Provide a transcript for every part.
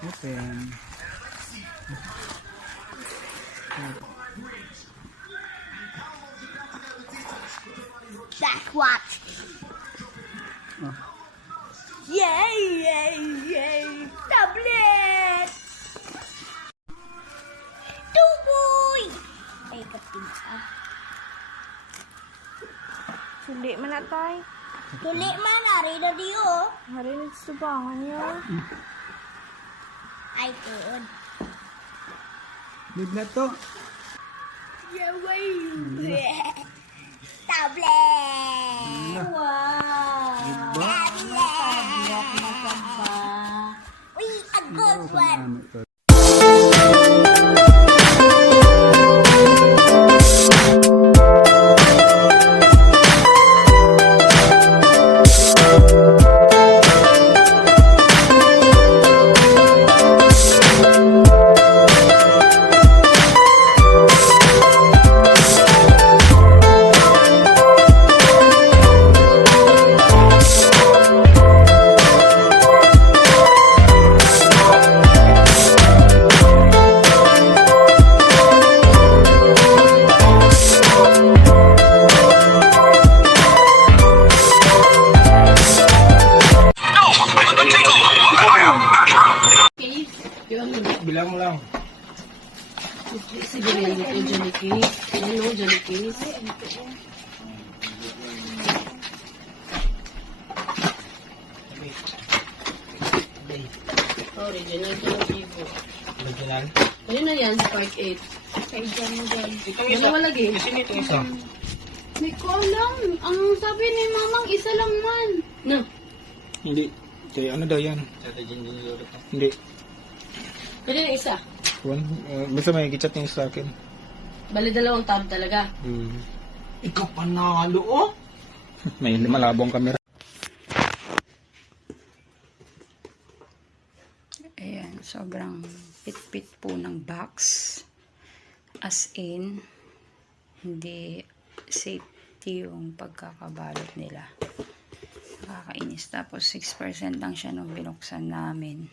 Open. Backwatch. Oh. Yay, yay, yay. Tablet. Tuboy. Ay, kapinsa. Suli man na tay. Tuli man, ari na diyo. Hari na subangan niya. Ay, good. Big na to. Yay. Tablet. Wow. Diba? Tablet na ka ba? Uy, a good one. Bilang mo lang. Sige lang dito, Johnny Case. Ano, Johnny Case? Original Johnny Vivo. Original. Ano na yan, Spark 8? Kay John mo dyan. Ano mo lagi? Kasi nito isa. May ko alam. Ang sabi ni mamang isa lang man. No. Hindi. Kaya ano daw yan? Hindi. Pwede na isa. One. Basta may gichat niya sa akin. Bali dalawang tab talaga. Ikaw panalo, oh! May malabong camera. Ayan, sobrang pit-pit po ng box. As in, hindi safety yung pagkakabalot nila. Nakakainis. Tapos 6% lang siya nung binuksan namin.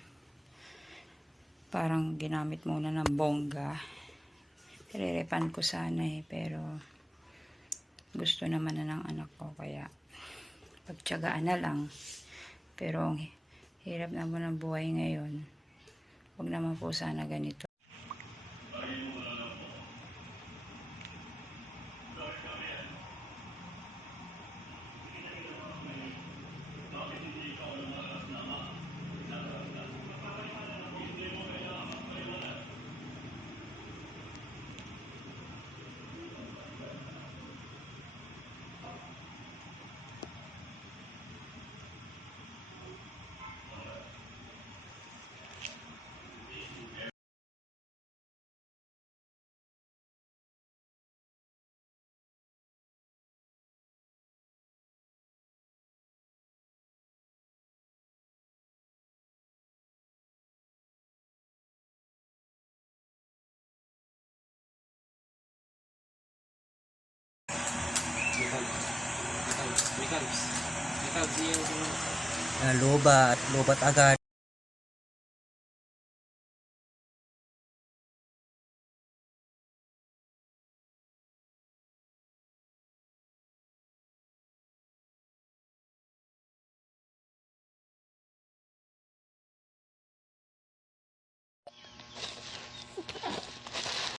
Parang ginamit muna ng bongga. Re-repan ko sana pero gusto naman na ng anak ko, kaya pagtiyagaan na lang. Pero ang hirap naman ng buhay ngayon. Huwag naman po sana ganito. Lobat agad.